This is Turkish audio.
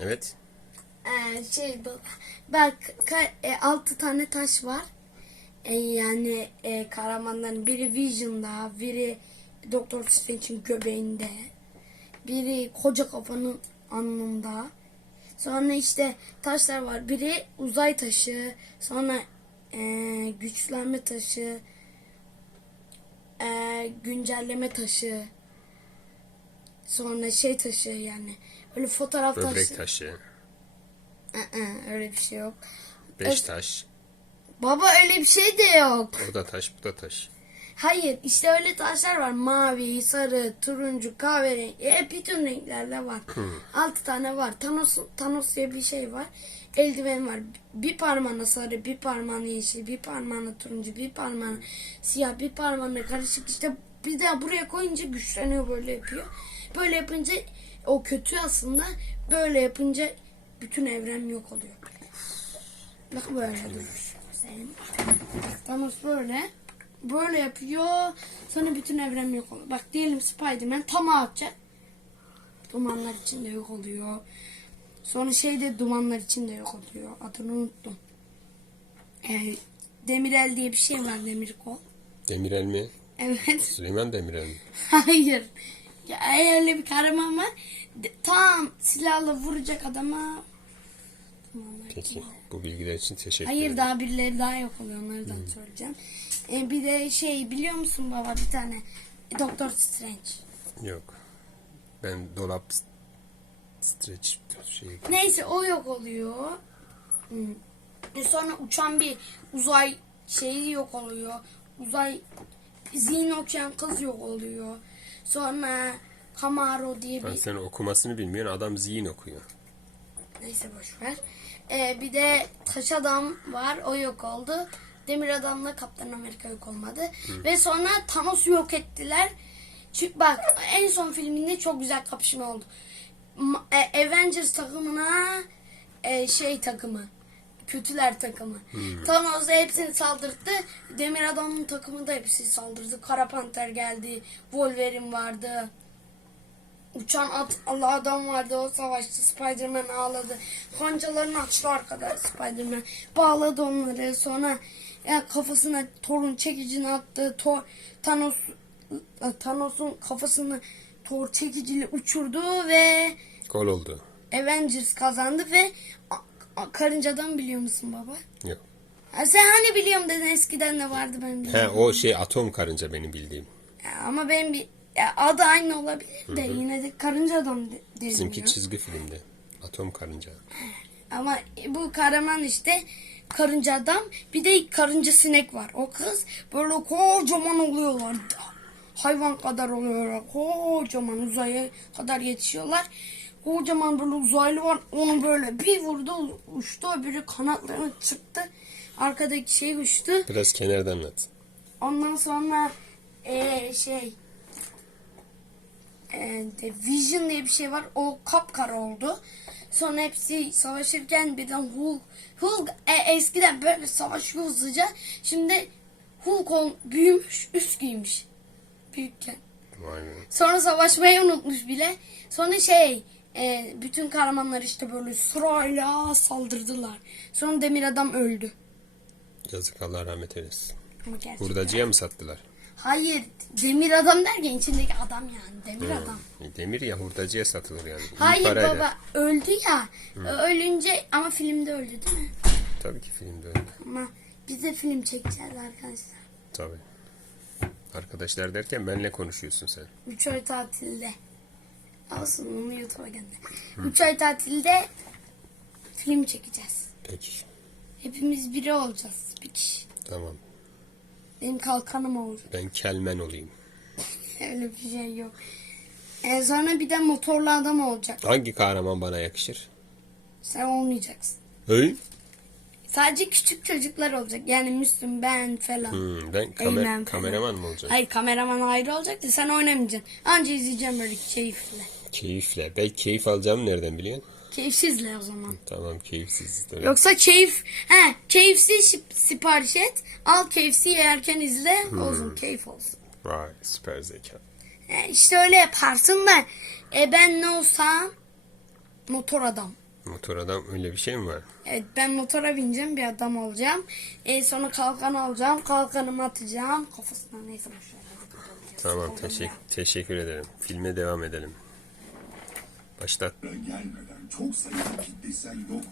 Evet. Ee, şey baba. Bak ka- e, altı tane taş var. E, yani e, kahramanların biri Vision'da, biri Doktor Strange'in göbeğinde, biri koca kafanın alnında. Sonra işte taşlar var. Biri uzay taşı, sonra e, güçlenme taşı, e, güncelleme taşı, sonra şey taşı yani. Öyle fotoğraf Böbrek taşı. taşı. Aa, öyle bir şey yok. Beş Evet. taş. Baba öyle bir şey de yok. O da taş, bu da taş. Hayır işte öyle taşlar var. Mavi, sarı, turuncu, kahverengi. E, bütün renklerde var. Altı tane var. Thanos, Thanos diye bir şey var. Eldiven var. Bir parmağına sarı, bir parmağına yeşil, bir parmağına turuncu, bir parmağına siyah, bir parmağına karışık. İşte bir de buraya koyunca güçleniyor böyle yapıyor. Böyle yapınca o kötü aslında. Böyle yapınca bütün evren yok oluyor. Bak böyle durur. Thanos böyle. Böyle yapıyor. Sonra bütün evren yok oluyor. Bak diyelim Spider-Man tam atacak. Dumanlar içinde yok oluyor. Sonra şey de dumanlar içinde yok oluyor. Adını unuttum. Ee, Demirel diye bir şey var demir kol. Demirel mi? Evet. Süleyman Demirel mi? Hayır. Ya eğer öyle bir kahraman var. de- tam silahla vuracak adama. Dumanlar Peki. Bu bilgiler için teşekkür Hayır ederim. daha birileri daha yok oluyor onları da söyleyeceğim. Ee, bir de şey biliyor musun baba bir tane Doktor Strange. Yok. Ben dolap stretch şey. Neyse o yok oluyor. Hmm. E sonra uçan bir uzay şeyi yok oluyor. Uzay zihin okuyan kız yok oluyor. Sonra Camaro diye Ben bir sen okumasını bilmiyorsun. Adam zihin okuyor. Neyse boş ver. Ee, bir de taş adam var. O yok oldu. Demir adamla Kaptan Amerika yok olmadı. Ve sonra Thanos'u yok ettiler. Çünkü bak en son filminde çok güzel kapışma oldu. Ma- e, Avengers takımına e, şey takımı. Kötüler takımı. Thanos da hepsini saldırdı. Demir adamın takımı da hepsi saldırdı. Kara Panter geldi. Wolverine vardı. Uçan at, Allah adam vardı o savaştı. Spiderman ağladı. Kancalarını açtı arkada Spiderman. Bağladı onları. Sonra ya kafasına Thor'un çekicini attı. Thor, Thanos Thanos'un kafasını Thor çekiciyle uçurdu ve Gol oldu. Avengers kazandı ve karıncadan biliyor musun baba? Yok. Ha, sen hani biliyorum dedin eskiden de vardı ben He o şey atom karınca benim bildiğim. Ya, ama ben bir ya, adı aynı olabilir de yine de karıncadan de, Bizimki deniliyor. çizgi filmde. Atom karınca. Ama bu kahraman işte karınca adam bir de karınca sinek var. O kız böyle kocaman oluyorlar. Hayvan kadar oluyorlar. Kocaman uzaya kadar yetişiyorlar. Kocaman böyle uzaylı var. Onu böyle bir vurdu uçtu. Öbürü kanatlarını çıktı. Arkadaki şey uçtu. Biraz kenardan anlat. Ondan sonra eee şey de Vision diye bir şey var. O kapkara oldu. Sonra hepsi savaşırken birden Hulk Hulk e, eskiden böyle savaşıyor hızlıca. Şimdi Hulk ol, büyümüş, üst giymiş. Büyükken. Vay be. Sonra savaşmayı unutmuş bile. Sonra şey e, bütün kahramanlar işte böyle sırayla saldırdılar. Sonra Demir Adam öldü. Yazık Allah rahmet eylesin. Ama gerçekten- Hurdacıya mı sattılar? Hayır, demir adam derken içindeki adam yani, demir adam. E, Demir ya hurdacıya satılır yani. İyi Hayır parayla. baba, öldü ya. Ölünce ama filmde öldü değil mi? Tabii ki filmde öyle. Ama biz de film çekeceğiz arkadaşlar. Tabii. Arkadaşlar derken benle konuşuyorsun sen. 3 ay tatilde. Olsun onu YouTube'a gönder. 3 ay tatilde film çekeceğiz. Peki. Hepimiz biri olacağız. Bir kişi. Tamam. Benim kalkanım olur. Ben kelmen olayım. Öyle bir şey yok. Ee, sonra bir de motorlu adam olacak. Hangi kahraman bana yakışır? Sen olmayacaksın. Hey? Sadece küçük çocuklar olacak. Yani Müslüm, ben falan. Hmm, ben kamer- Eymen falan. kameraman mı olacağım? Hayır kameraman ayrı olacak da sen oynamayacaksın. Anca izleyeceğim böyle keyifle. Keyifle. Ben keyif alacağımı nereden biliyorsun? Keyifsizle o zaman. Tamam keyifsiz. Tabii. Yoksa keyif, he keyifsiz şip- sipariş et. Al keyifsi yerken izle. Olsun keyif olsun. Vay süper zeka. E, işte öyle yaparsın da e, ben ne olsam motor adam. Motor adam öyle bir şey mi var? Evet ben motora bineceğim bir adam olacağım. En sonra kalkan alacağım. Kalkanımı atacağım. Kafasına neyse boşver. Tamam teşekkür, teşekkür ederim. Filme devam edelim. Başlat. gelmeden çok sayıda kitlesel yok